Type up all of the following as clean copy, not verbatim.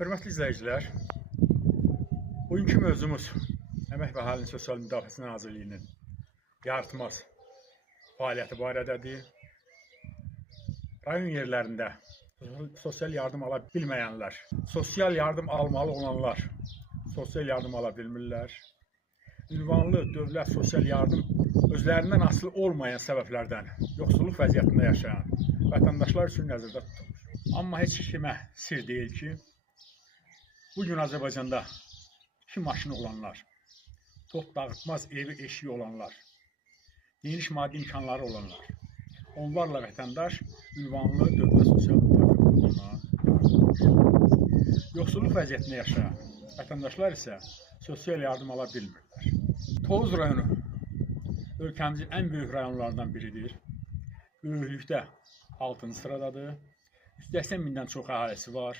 Hörmətli izləyicilər, bugünkü mövzumuz Əmək və Əhalinin Sosial Müdafiəsi Nazirliyinin yaratmaz fəaliyyəti barədədir. Rayon yerlərində sosial yardım ala bilməyənlər, sosial yardım almalı olanlar sosial yardım ala bilmirlər. Ünvanlı dövlət sosial yardım özlərindən asılı olmayan səbəblərdən yoxsulluq vəziyyətində yaşayan vətəndaşlar üçün nəzərdə tutulur. Amma heç kimə sir deyil ki, bugün Azərbaycanda 2 maşını olanlar, top dağıtmaz evi eşiği olanlar, geniş maddi imkanları olanlar, onlarla vətəndaş ünvanlı dövlət sosial müdafiə yoxsulluq vəziyyətində yaşayan vətəndaşlar isə sosial yardım ala bilmirlər. Tovuz rayonu ölkəmizin ən böyük rayonlardan biridir. Böyüklükdə 6-cı sıradadır. 180 mindən çox əhalisi var.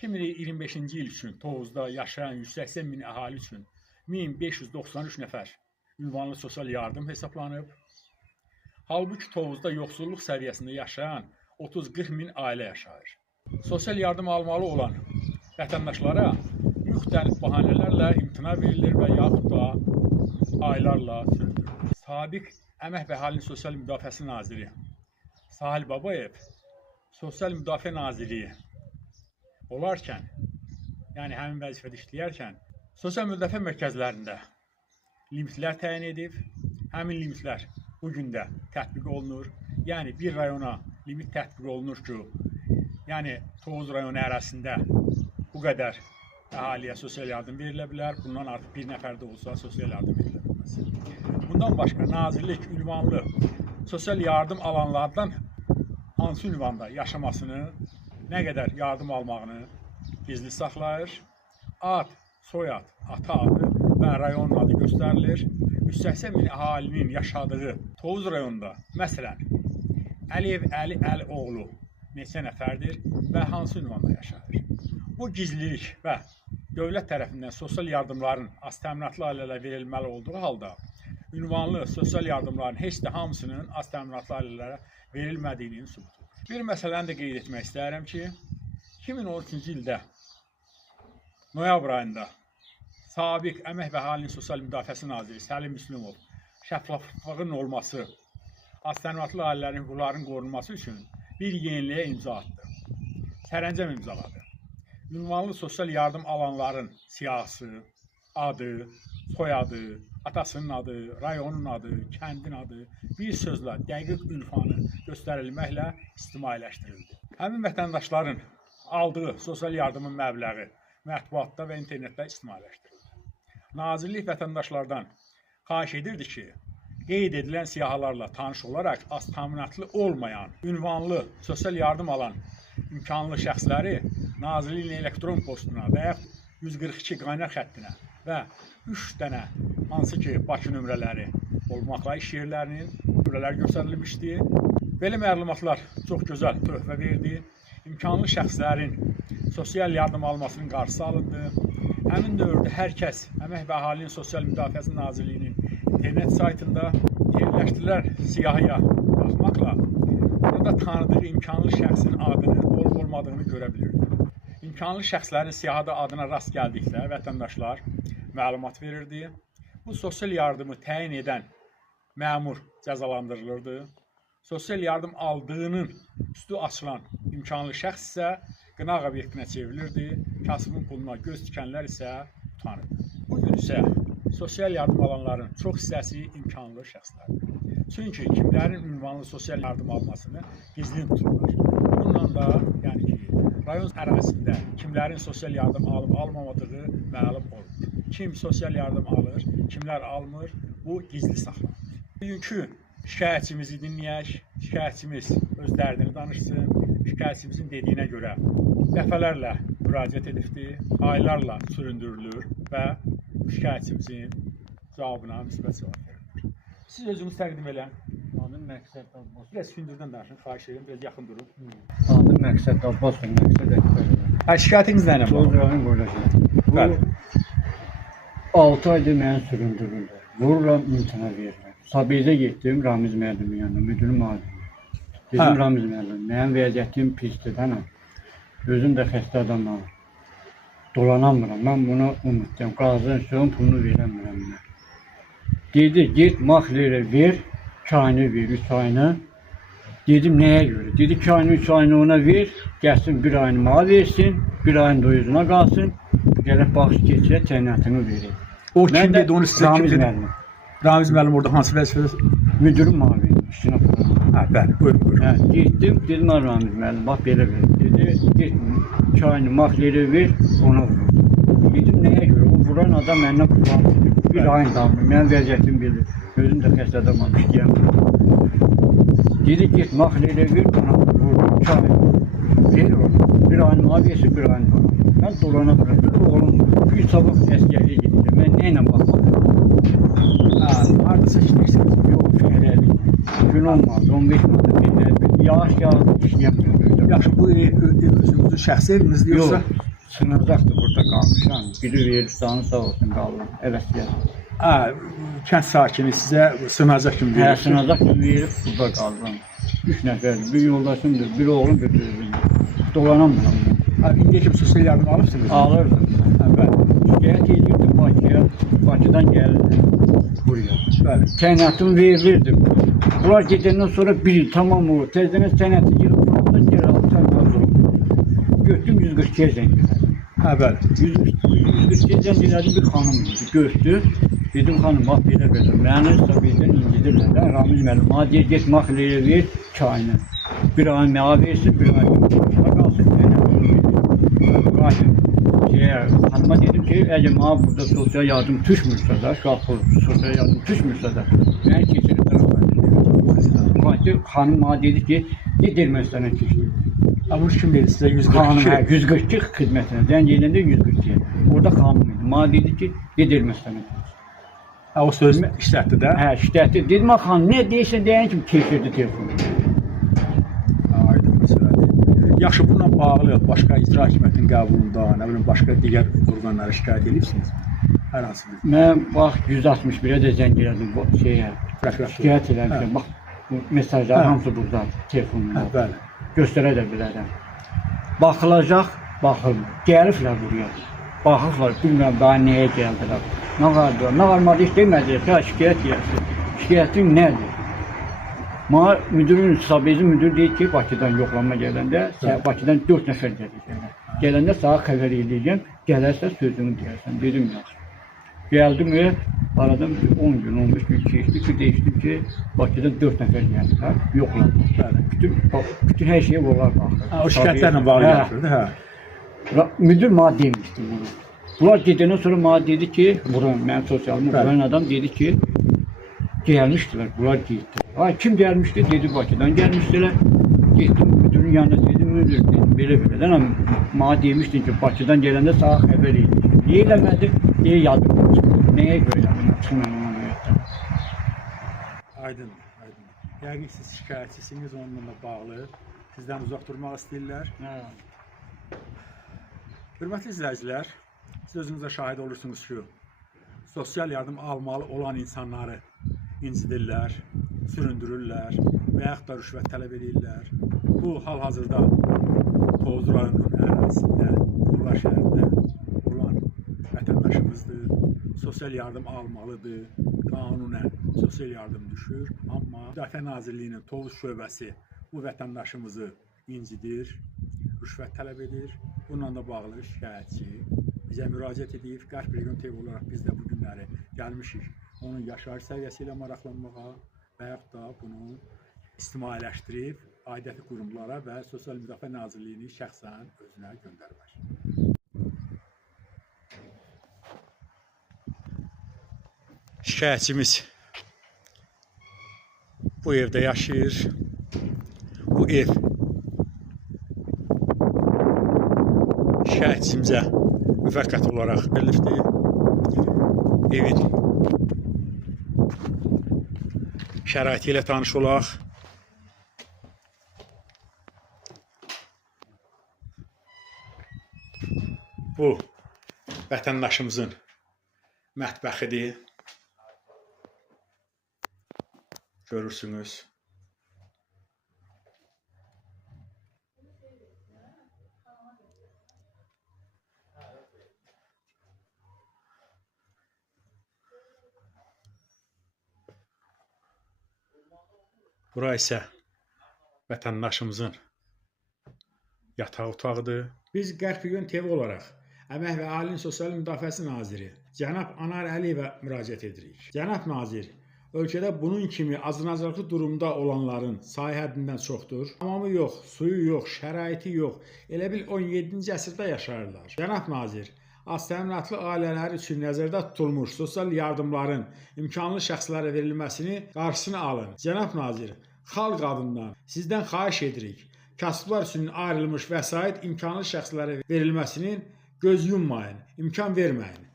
2025-ci il üçün Tovuzda yaşayan 180 min əhali üçün 1593 nəfər ünvanlı sosial yardım hesablanıb. Halbuki Tovuzda yoxsulluq səviyyəsində yaşayan 30-40 min ailə yaşayır. Sosial yardım almalı olan vətəndaşlara müxtəlif bahanələrlə imtina verilir və yaxud da aylarla sürüdürülür. Sabiq Əmək və Əhalinin Sosial Müdafiəsi Naziri Sahil Babayev Sosial Müdafiə Nazirliyi olarkən, yəni həmin vəzifədə işləyərkən, sosial müdafiə mərkəzlərində limitlər təyin edib. Həmin limitlər bugün də tətbiq olunur. Yəni bir rayona limit tətbiq olunur ki, yəni Tovuz rayonu ərazisində bu qədər əhaliyə sosial yardım verilə bilər. Bundan artıq bir nəfər də olsa sosial yardım verilə bilməz. Bundan başqa nazirlik ünvanlı sosial yardım alanlardan hansı ünvanda yaşamasını, nə qədər yardım almağını gizli saxlayır. Ad, soyad, ata adı və rayonun adı göstərilir. 180 min əhalinin yaşadığı Tovuz rayonunda, məsələn, Əliyev Əli Əlioğlu neçə nəfərdir və hansı ünvanda yaşayır? Bu gizlilik və dövlət tərəfindən sosial yardımların az təminatlı ailələrə verilməli olduğu halda, ünvanlı sosial yardımların heç də hamısının az təminatlı ailələrə verilmədiyinin sübutudur. Bir məsələni də qeyd etmək istəyirəm ki, 2013-cü ildə noyabr ayında sabiq Əmək və Əhalinin Sosial Müdafiəsi Naziri Səlim Müslümov şəffaflığın olması, az təminatlı ailələrin hüquqlarının qorunması üçün bir yeniliyə imza atdı. Sərəncam imzaladı. Ünvanlı sosial yardım alanların siyahısı, adı, soyadı, atasının adı, rayonun adı, kəndin adı, bir sözlə dəqiq ünvanı göstərilməklə ictimailəşdirildi. Həmin vətəndaşların aldığı sosial yardımın məbləği mətbuatda və internetdə ictimailəşdirildi. Nazirlik vətəndaşlardan xahiş edirdi ki, qeyd edilən siyahılarla tanış olaraq az təminatlı olmayan, ünvanlı sosial yardım alan imkanlı şəxsləri Nazirliyin elektron postuna və ya 142 qaynaq xəttinə və 3 dənə hansı ki Bakı nömrələri olmaqla iş yerlərinin nömrələri göstərilmişdi. Belə məlumatlar çox gözəl töhfə verdi. İmkanlı şəxslərin sosial yardım almasının qarşısı alındı. Həmin dövrdə hər kəs Əmək və Əhalinin Sosial Müdafiəsi Nazirliyinin internet saytında yerləşdirilər siyahıya baxmaqla burada tanıdığı imkanlı şəxsin adını olub-olmadığını görə bilirdi. İmkanlı şəxslərin siyahıda adına rast gəldikdə vətəndaşlar məlumat verirdi. Bu sosial yardımı təyin edən məmur cəzalandırılırdı. Sosial yardım aldığının üstü açılan imkanlı şəxs isə qınaq obyektinə çevrilirdi. Kasıbın puluna göz tikənlər isə utanırdı. Bugün isə sosial yardım alanların çox hissəsi imkanlı şəxslərdir. Çünki kimlərin ünvanlı sosial yardım almasını gizli tuturlar. Bundan da, yəni ki, rayon ərazisində kimlərin sosial yardım alıb-almamadığı məlum olur. Kim sosial yardım alır, kimlər almır, bu gizli saxlanır. Bugünkü şikayətçimizi dinləyək, şikayətçimiz öz dərdini danışsın, şikayətçimizin dediyinə görə dəfələrlə müraciət edibdir, aylarla süründürülür və şikayətçimizin cavabına müsbət cavab verilir. Siz özünüz təqdim edin. Adım Məqsəd Abbas. Biraz hündürdən danışın, xahiş edirəm, biraz yaxın durun. Adım Məqsəd Abbas, Məqsəd Əkbər. Şikayətiniz nə ilə Tovuz rayonu qoyulacaq. Bəli. Bu 6 aydır mənə süründürüldü. Vururam, imtina verirəm. Sabizə getdim, Ramiz müəllimin yanına, müdür müəllim. Dedim Ramiz müəllim, mənim vəziyyətim pisdir, dənəm. Özüm də xəstə adamam. Dolanamıram. Mən bunu unutdum. Qazın suyun pulunu verəmirəm mən. Dedi, get maklerə ver, çayını ver, 3 ayını. Dedim, nəyə görə? Dedi, 2 ayını, 3 ayını ona ver, gəlsin bir ayını mənə versin, bir ayını da özünə qalsın, gəlib baxış keçirə təyinatını verir. O kim dedi onu sizə? Ramiz müəllim. Ramiz müəllim orada hansı vəzifədə? Müdürüm mənə verdi, işin aparan. Hə, bəli, buyurun, buyurun. Hə, getdim, dedim, mən Ramiz müəllim, bax belə ver. Dedi, get çayını maklerə ver, ona vur. Dedim, nəyə görə? O vuran adam məndən kullanmışdı. Bir ayın damlı, mən vəziyyətim bilir. Özüm də xəstə adamam, işləyəm. Dedi, get maklerə ver, ona vur, çayını. Ver ona, bir ayını mənə versin, bir ayını bana. Mən dolana bırakdım, oğlum, bir sabah əskərliyə gittim, mən nəylə baxmadım? Hardasa işləyirsiniz? Yox, şəhərəli. Gün olmaz, 15 manat verirlər. Yağış yağdı, işləyəmdir. Yaxşı, bu özünüzün şəxsi evinizdir yoxsa? Yox, sınacaqdır burada qalmışam. Biri verir, canı sağ olsun qalın, əvəzsiyə. Kənd sakini sizə sınacaq kimi verir. Hə, sınacaq kimi verib, burada qaldım. 3 nəfərdir, bir yoldaşımdır, bir oğlum, bir düzgün. Dolanamıram. İndiyə kimi sosial yardım alırsınız? Alırdım. Bəli. Şikayət edirdim Bakıya, Bakıdan gəlirdim buraya. Bəli. Təyinatım verilirdi. Bunlar gedəndən sonra bir il tamam olur. Tezdən təyinatı yığıb buradan geri alıb təyinatı. Götdüm 142 zəng elədim. Hə, bəli. 142 zəng elədim, bir xanım idi. Götdü. Dedim xanım, bax belə. Məni sabitdən incidirlər. Ramiz müəllim, mənə deyir, get maxliyə ver çayını. Bir ay mənə versin, bir ay başına qalsın. Hanıma dedim ki, əgər mənə burada sosial yardım düşmürsə də, şahı sosial yardım düşmürsə də, mən keçirib tərəfə. Hanım mənə dedi ki, ged Ermənistana keçdi. Bunu kim dedi sizə? 142? Xanım, hə, 142 xidmətinə, zəng edəndə 142. Orada xanım idi. Mənə dedi ki, ged Ermənistana keçdi. O söz işlətdi də? Hə, işlətdi. Dedim, xanım, nə deyirsən, deyən kimi keçirdi telefonu. Aydın məsələdir. Yaxşı, bununla bağlı başqa icra hakimiyyətinin qəbulunda, nə bilim, başqa digər orqanlara şikayət edirsiniz? Hər hansıdır? Mən bax 161-ə də zəng elədim bu şeyə. Şikayət eləmişəm. Bax bu mesajlar hamısı burada telefonumda. Bəli. Göstərə də bilərəm. Baxılacaq, baxın. Gəliblər buraya. Baxıblar, bilmirəm daha nəyə gəldilər. Nə vardı? Nə varmadı heç demədilər. Hə, şikayət gəlsin. Şikayətin nədir? Mənə müdürün, sabezi müdür deyir ki, Bakıdan yoxlanma gələndə, Bakıdan 4 nəfər gələcəklər. Gələndə sağa xəbər edəcəm, gələrsə sözünü deyərsən. Dedim yaxşı. Gəldim və aradan 10 gün, 15 gün keçdi ki, deyişdim ki, Bakıdan 4 nəfər gəldi, yoxlandı. Bütün hər şeyə onlar baxır. O şikayətlərlə bağlı yapırdı, hə. Müdür mənə demişdi bunu. Bunlar gedəndən sonra mənə dedi ki, mənim sosialımı vuran adam dedi ki, gəlmişdilər, bunlar getdi. Ay, kim gəlmişdi? Dedi, Bakıdan gəlmişdilər. Getdim müdürün yanına, dedim, müdür, dedim, belə. Mənə demişdin ki, Bakıdan gələndə sağa xəbər edin. Niyə eləmədi? Niyə yadımdan çıxdı? Nəyə görə çıxmıyorum ona həyatdan? Aydın. Yəqin siz şikayətçisiniz, onunla bağlı. Sizdən uzaq durmaq istəyirlər. Hörmətli izləyicilər, siz özünüzə şahid olursunuz ki, sosial yardım almalı olan insanları incidirlər, süründürürlər və yaxud da rüşvət tələb edirlər. Bu, hal-hazırda Tovuz rayonunun ərazisində, Urla şəhərində olan vətəndaşımızdır. Sosial yardım almalıdır, qanunən sosial yardım düşür. Amma Müdafiə Nazirliyinin Tovuz şöbəsi bu vətəndaşımızı incidir, rüşvət tələb edir. Bununla da bağlı şikayətçi bizə müraciət edib. Qərb Region TV olaraq biz də bu günləri gəlmişik onun yaşayış səviyyəsi ilə maraqlanmağa və yaxud da bunu ictimailəşdirib aidiyyəti qurumlara və Sosial Müdafiə Nazirliyini şəxsən özünə göndərmək. Şikayətçimiz bu evdə yaşayır. Bu ev şikayətçimizə müvəqqəti olaraq verilibdir. Evin şəraiti ilə tanış olaq. Bu vətəndaşımızın mətbəxidir. Görürsünüz. Bura isə vətəndaşımızın yataq otağıdır. Biz Qərb-Region TV olaraq Əmək və Əhalinin Sosial Müdafiəsi Naziri cənab Anar Əliyevə müraciət edirik. Cənab nazir, ölkədə bunun kimi acınacaqlı durumda olanların sayı həddindən çoxdur. Hamamı yox, suyu yox, şəraiti yox. Elə bil 17-ci əsrdə yaşayırlar. Cənab nazir, aztəminatlı ailələr üçün nəzərdə tutulmuş sosial yardımların imkanlı şəxslərə verilməsini qarşısını alın. Cənab nazir, xalq adından sizdən xahiş edirik. Kasıblar üçün ayrılmış vəsait imkanlı şəxslərə verilməsinin göz yummayın, imkan verməyin.